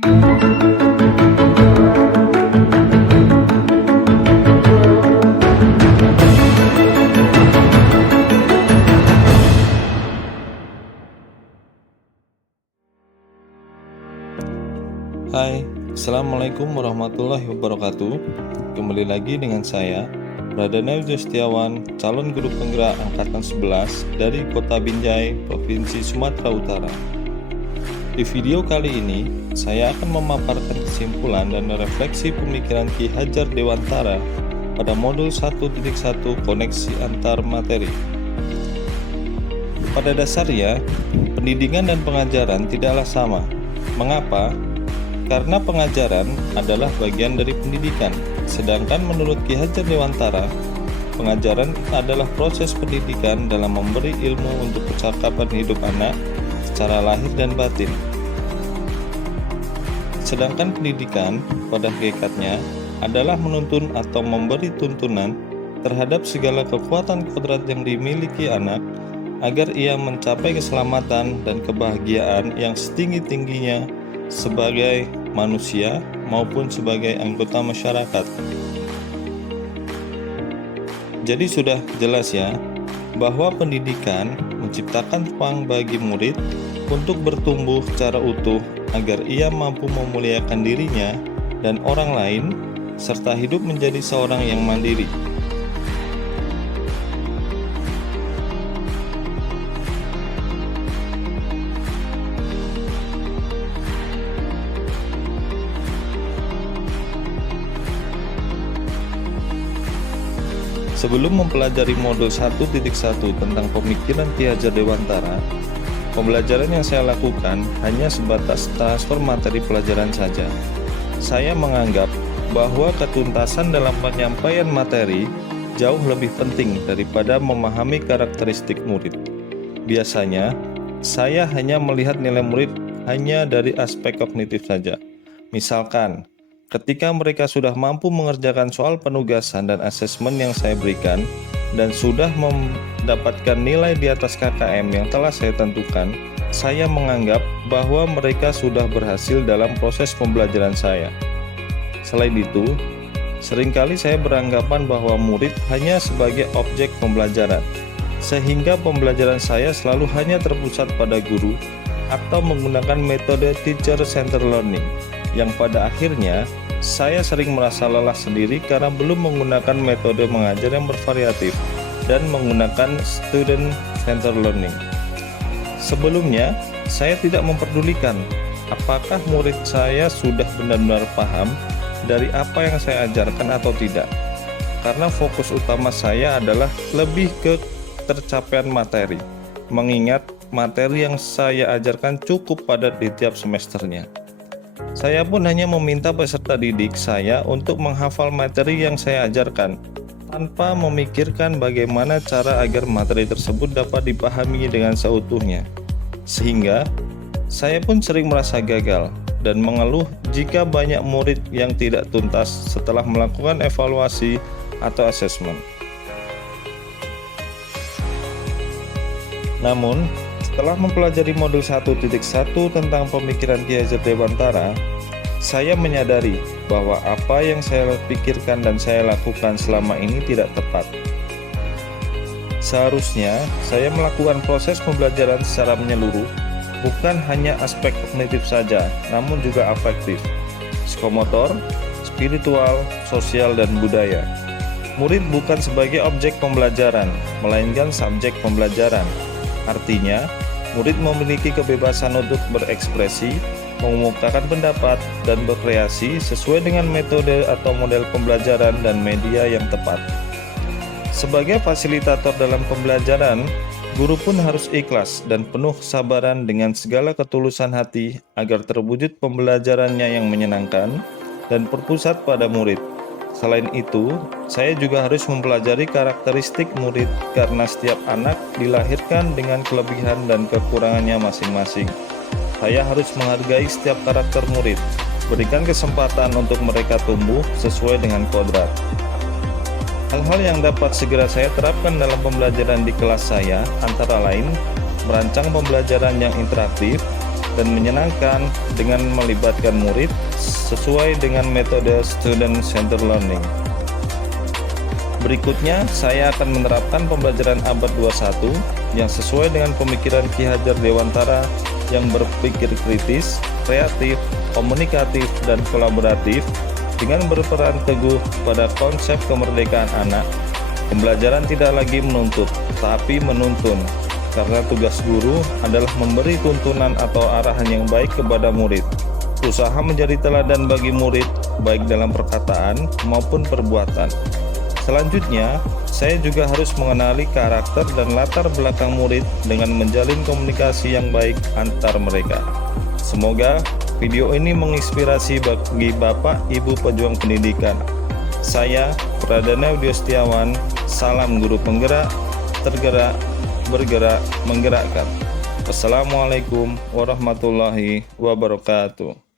Hai, Assalamualaikum warahmatullahi wabarakatuh. Kembali lagi dengan saya, Pradana Setiawan, calon guru penggerak Angkatan 11 dari Kota Binjai, Provinsi Sumatera Utara. Di video kali ini, saya akan memaparkan kesimpulan dan refleksi pemikiran Ki Hajar Dewantara pada modul 1.1 koneksi antar materi. Pada dasarnya, pendidikan dan pengajaran tidaklah sama. Mengapa? Karena pengajaran adalah bagian dari pendidikan, sedangkan menurut Ki Hajar Dewantara, pengajaran adalah proses pendidikan dalam memberi ilmu untuk percakapan hidup anak secara lahir dan batin. Sedangkan pendidikan pada hakikatnya adalah menuntun atau memberi tuntunan terhadap segala kekuatan kodrat yang dimiliki anak agar ia mencapai keselamatan dan kebahagiaan yang setinggi-tingginya sebagai manusia maupun sebagai anggota masyarakat. Jadi sudah jelas ya, bahwa pendidikan menciptakan ruang bagi murid untuk bertumbuh secara utuh agar ia mampu memuliakan dirinya dan orang lain, serta hidup menjadi seorang yang mandiri. Sebelum mempelajari modul 1.1 tentang pemikiran Ki Hajar Dewantara, pembelajaran yang saya lakukan hanya sebatas transfer materi pelajaran saja. Saya menganggap bahwa ketuntasan dalam penyampaian materi jauh lebih penting daripada memahami karakteristik murid. Biasanya, saya hanya melihat nilai murid hanya dari aspek kognitif saja. Misalkan, ketika mereka sudah mampu mengerjakan soal penugasan dan asesmen yang saya berikan dan sudah mendapatkan nilai di atas KKM yang telah saya tentukan, saya menganggap bahwa mereka sudah berhasil dalam proses pembelajaran saya. Selain itu, seringkali saya beranggapan bahwa murid hanya sebagai objek pembelajaran, sehingga pembelajaran saya selalu hanya terpusat pada guru atau menggunakan metode teacher-centered learning, yang pada akhirnya saya sering merasa lelah sendiri karena belum menggunakan metode mengajar yang bervariatif dan menggunakan student-centered learning. Sebelumnya, saya tidak memperdulikan apakah murid saya sudah benar-benar paham dari apa yang saya ajarkan atau tidak, karena fokus utama saya adalah lebih ke tercapaian materi, mengingat materi yang saya ajarkan cukup padat di tiap semesternya. Saya pun hanya meminta peserta didik saya untuk menghafal materi yang saya ajarkan, tanpa memikirkan bagaimana cara agar materi tersebut dapat dipahami dengan seutuhnya. Sehingga, saya pun sering merasa gagal dan mengeluh jika banyak murid yang tidak tuntas setelah melakukan evaluasi atau asesmen. Namun, setelah mempelajari modul 1.1 tentang pemikiran Ki Hajar Dewantara, saya menyadari bahwa apa yang saya pikirkan dan saya lakukan selama ini tidak tepat. Seharusnya, saya melakukan proses pembelajaran secara menyeluruh, bukan hanya aspek kognitif saja, namun juga afektif, psikomotor, spiritual, sosial, dan budaya. Murid bukan sebagai objek pembelajaran, melainkan subjek pembelajaran. Artinya, murid memiliki kebebasan untuk berekspresi, mengemukakan pendapat, dan berkreasi sesuai dengan metode atau model pembelajaran dan media yang tepat. Sebagai fasilitator dalam pembelajaran, guru pun harus ikhlas dan penuh kesabaran dengan segala ketulusan hati agar terwujud pembelajarannya yang menyenangkan dan berpusat pada murid. Selain itu, saya juga harus mempelajari karakteristik murid karena setiap anak dilahirkan dengan kelebihan dan kekurangannya masing-masing. Saya harus menghargai setiap karakter murid, berikan kesempatan untuk mereka tumbuh sesuai dengan kodrat. Hal-hal yang dapat segera saya terapkan dalam pembelajaran di kelas saya antara lain merancang pembelajaran yang interaktif, dan menyenangkan dengan melibatkan murid sesuai dengan metode student centered learning. Berikutnya, saya akan menerapkan pembelajaran abad 21 yang sesuai dengan pemikiran Ki Hajar Dewantara yang berpikir kritis, kreatif, komunikatif, dan kolaboratif dengan berperan teguh pada konsep kemerdekaan anak. Pembelajaran tidak lagi menuntut, tapi menuntun, karena tugas guru adalah memberi tuntunan atau arahan yang baik kepada murid. Usaha menjadi teladan bagi murid, baik dalam perkataan maupun perbuatan. Selanjutnya, saya juga harus mengenali karakter dan latar belakang murid dengan menjalin komunikasi yang baik antar mereka. Semoga video ini menginspirasi bagi Bapak Ibu pejuang pendidikan. Saya, Pradana Widyo Setiawan, salam guru penggerak, tergerak, bergerak, menggerakkan. Wassalamualaikum warahmatullahi wabarakatuh.